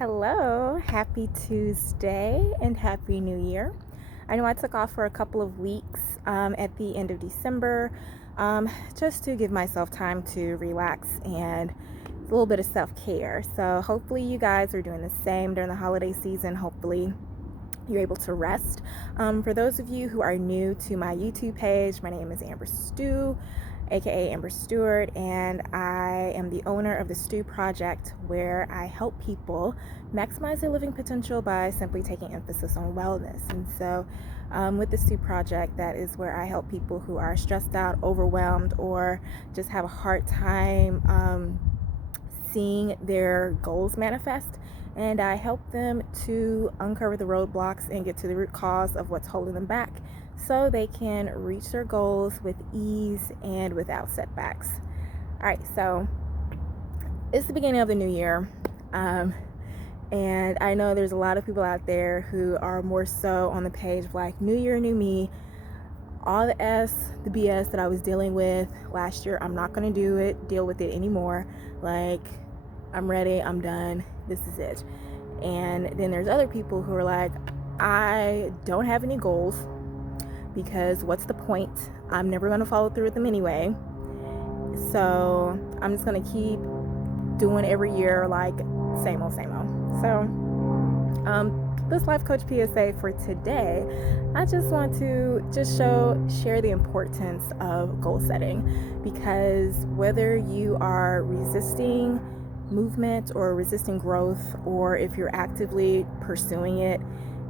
Hello, happy Tuesday and happy New Year. I know I took off for a couple of weeks at the end of December just to give myself time to relax and a little bit of self-care. So hopefully you guys are doing the same during the holiday season. Hopefully you're able to rest. For those of you who are new to my YouTube page, my name is Amber Stew, aka Amber Stewart, and I am the owner of the Stew Project, where I help people maximize their living potential by simply taking emphasis on wellness. And so with the Stew Project, that is where I help people who are stressed out, overwhelmed, or just have a hard time seeing their goals manifest. And I help them to uncover the roadblocks and get to the root cause of what's holding them back so they can reach their goals with ease and without setbacks. All right, so it's the beginning of the new year. And I know there's a lot of people out there who are more so on the page of like, new year, new me. All the BS that I was dealing with last year, I'm not going to deal with it anymore. Like, I'm ready, I'm done, this is it. And then there's other people who are like, I don't have any goals because what's the point? I'm never going to follow through with them anyway. So I'm just going to keep doing every year like same old. So this life coach PSA for today, I just want to share the importance of goal setting, because whether you are resisting movement or resisting growth, or if you're actively pursuing it,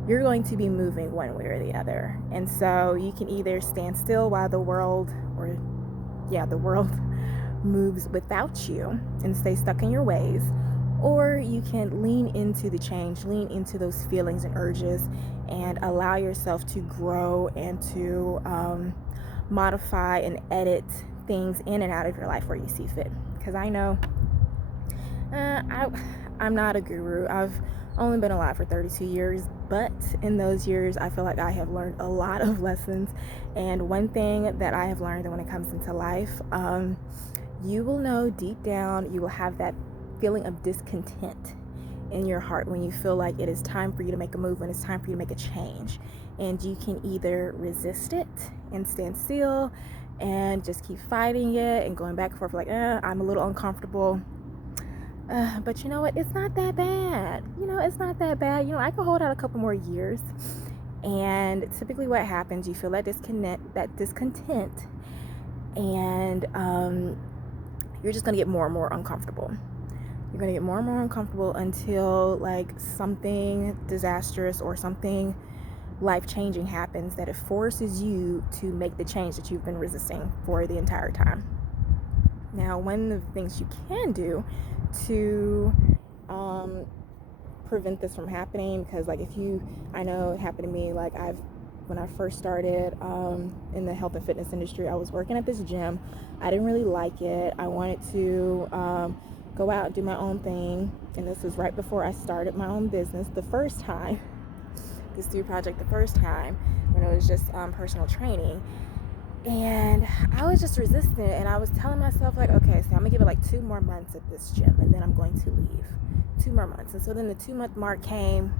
you're going to be moving one way or the other. And so you can either stand still while the world moves without you and stay stuck in your ways, or you can lean into the change, lean into those feelings and urges, and allow yourself to grow and to modify and edit things in and out of your life where you see fit. Because I know I'm not a guru. I've only been alive for 32 years, but in those years, I feel like I have learned a lot of lessons. And one thing that I have learned that when it comes into life, you will know deep down, you will have that feeling of discontent in your heart when you feel like it is time for you to make a move, when it's time for you to make a change. And you can either resist it and stand still and just keep fighting it and going back and forth like, I'm a little uncomfortable. But you know what? It's not that bad. It's not that bad. I can hold out a couple more years. And typically what happens, you feel that discontent, and you're just going to get more and more uncomfortable. You're going to get more and more uncomfortable until like something disastrous or something life-changing happens that it forces you to make the change that you've been resisting for the entire time. Now, one of the things you can do to prevent this from happening, because like I know it happened to me, like when I first started in the health and fitness industry, I was working at this gym. I didn't really like it. I wanted to go out and do my own thing, and this was right before I started my own business the first time, this Stew Project, the first time when it was just personal training. And I was just resisting it, and I was telling myself like, okay, so I'm gonna give it like 2 more months at this gym and then I'm going to leave. 2 more months. And so then the 2-month mark came,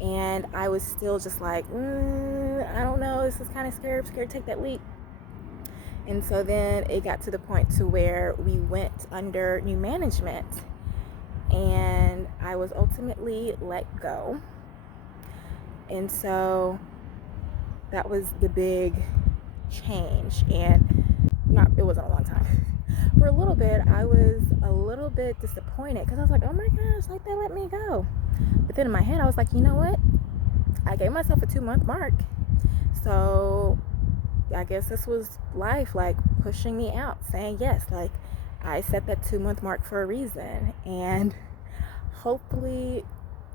and I was still just like, I don't know, this is kind of scared to take that leap. And so then it got to the point to where we went under new management, and I was ultimately let go. And so that was the big change, and it wasn't a long time. For a little bit, I was a little bit disappointed because I was like, oh my gosh, like they let me go. But then in my head, I was like, you know what? I gave myself a 2-month mark. So I guess this was life, like pushing me out, saying yes, like I set that 2-month mark for a reason. And hopefully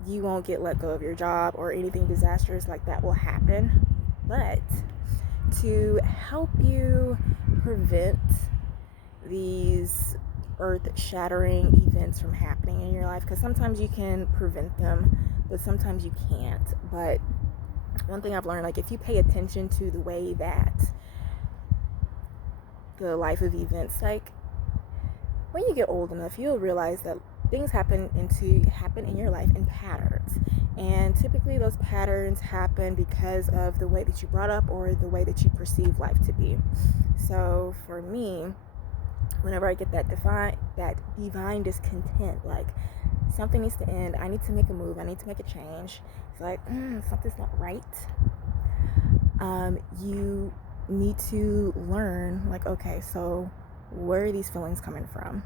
you won't get let go of your job or anything disastrous like that will happen. But to help you prevent these earth-shattering events from happening in your life, because sometimes you can prevent them, but sometimes you can't. But one thing I've learned, like if you pay attention to the way that the life of events, like when you get old enough, you'll realize that things happen in your life in patterns, and typically those patterns happen because of the way that you brought up or the way that you perceive life to be. So for me, whenever I get that divine discontent, like something needs to end, I need to make a move, I need to make a change, it's like something's not right. You need to learn, like, okay, so where are these feelings coming from?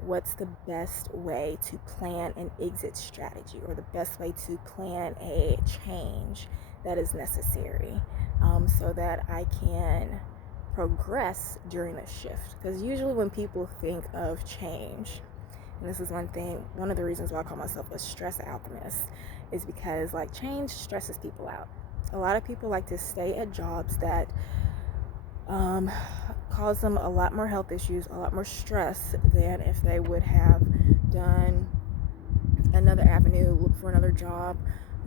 What's the best way to plan an exit strategy, or the best way to plan a change that is necessary, so that I can progress during the shift? Because usually when people think of change, and this is one of the reasons why I call myself a stress alchemist, is because like change stresses people out. A lot of people like to stay at jobs that cause them a lot more health issues, a lot more stress than if they would have done another avenue, look for another job,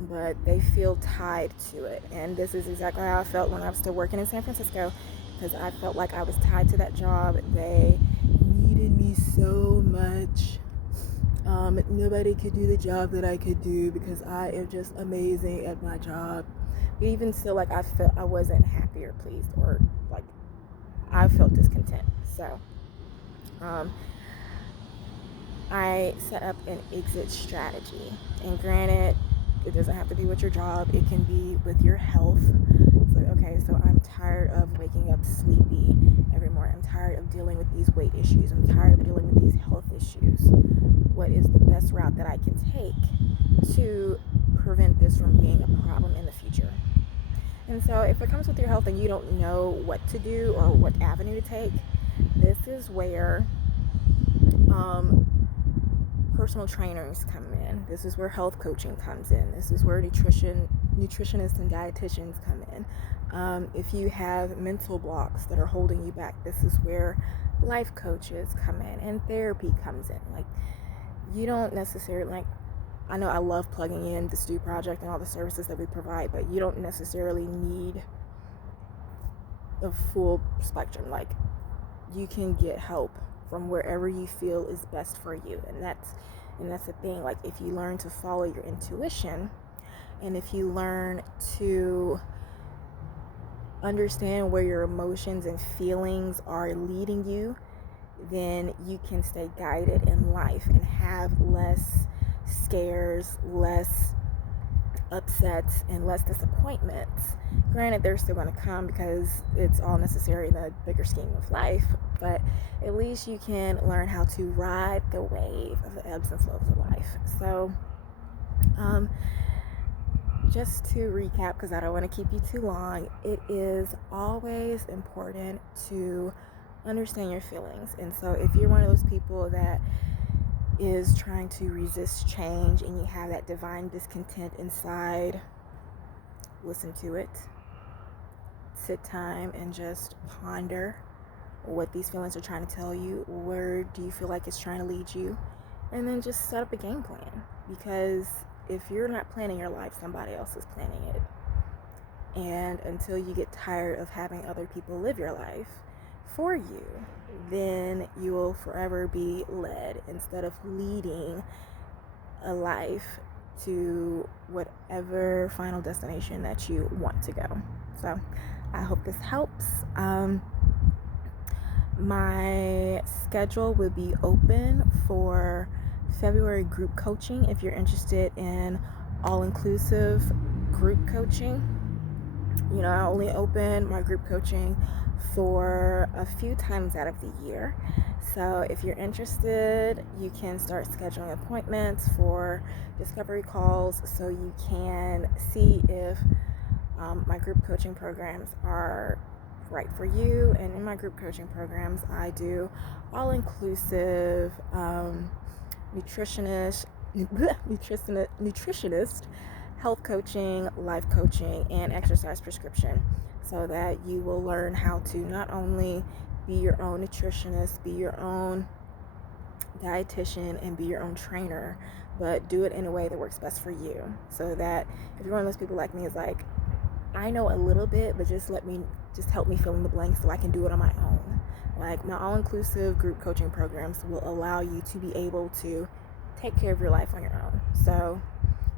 but they feel tied to it. And this is exactly how I felt when I was still working in San Francisco, because I felt like I was tied to that job. They needed me so much. Nobody could do the job that I could do because I am just amazing at my job. But even still, like, I felt I wasn't happy or pleased, or like I felt discontent. So I set up an exit strategy, and granted, it doesn't have to be with your job, it can be with your health. It's like, okay, so I'm tired of waking up sleepy every morning, I'm tired of dealing with these weight issues, I'm tired of dealing with these health issues. What is the best route that I can take to prevent this from being a problem in the future? And so if it comes with your health and you don't know what to do or what avenue to take, this is where personal trainers come in. This is where health coaching comes in. This is where nutritionists and dietitians come in. If you have mental blocks that are holding you back, this is where life coaches come in and therapy comes in. Like, you don't necessarily, like, I know I love plugging in the Stew Project and all the services that we provide, but you don't necessarily need a full spectrum. Like, you can get help from wherever you feel is best for you, and that's the thing. Like, if you learn to follow your intuition, and if you learn to understand where your emotions and feelings are leading you, then you can stay guided in life and have less scares, less upsets, and less disappointments. Granted, they're still going to come because it's all necessary in the bigger scheme of life, but at least you can learn how to ride the wave of the ebbs and flows of life. So just to recap, because I don't want to keep you too long, it is always important to understand your feelings. And so if you're one of those people that is trying to resist change and you have that divine discontent inside, listen to it, sit time and just ponder what these feelings are trying to tell you. Where do you feel like it's trying to lead you? And then just set up a game plan, because if you're not planning your life, somebody else is planning it. And until you get tired of having other people live your life for you, then you will forever be led instead of leading a life to whatever final destination that you want to go. So I hope this helps. My schedule will be open for February group coaching if you're interested in all-inclusive group coaching. You know, I only open my group coaching for a few times out of the year. So if you're interested, you can start scheduling appointments for discovery calls so you can see if my group coaching programs are right for you. And in my group coaching programs, I do all-inclusive nutritionist, health coaching, life coaching, and exercise prescription, so that you will learn how to not only be your own nutritionist, be your own dietitian, and be your own trainer, but do it in a way that works best for you. So that if you're one of those people like me, is like, I know a little bit, but just help me fill in the blanks so I can do it on my own. Like, my all-inclusive group coaching programs will allow you to be able to take care of your life on your own. So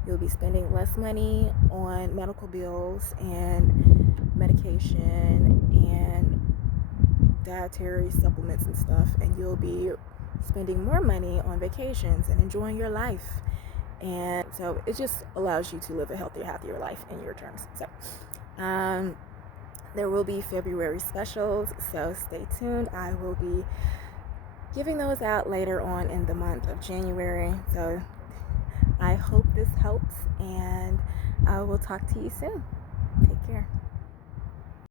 you'll be spending less money on medical bills and medication and dietary supplements and stuff, and you'll be spending more money on vacations and enjoying your life. And so it just allows you to live a healthier, happier life in your terms. So there will be February specials, so stay tuned. I will be giving those out later on in the month of January. So I hope this helps, and I will talk to you soon. Take care.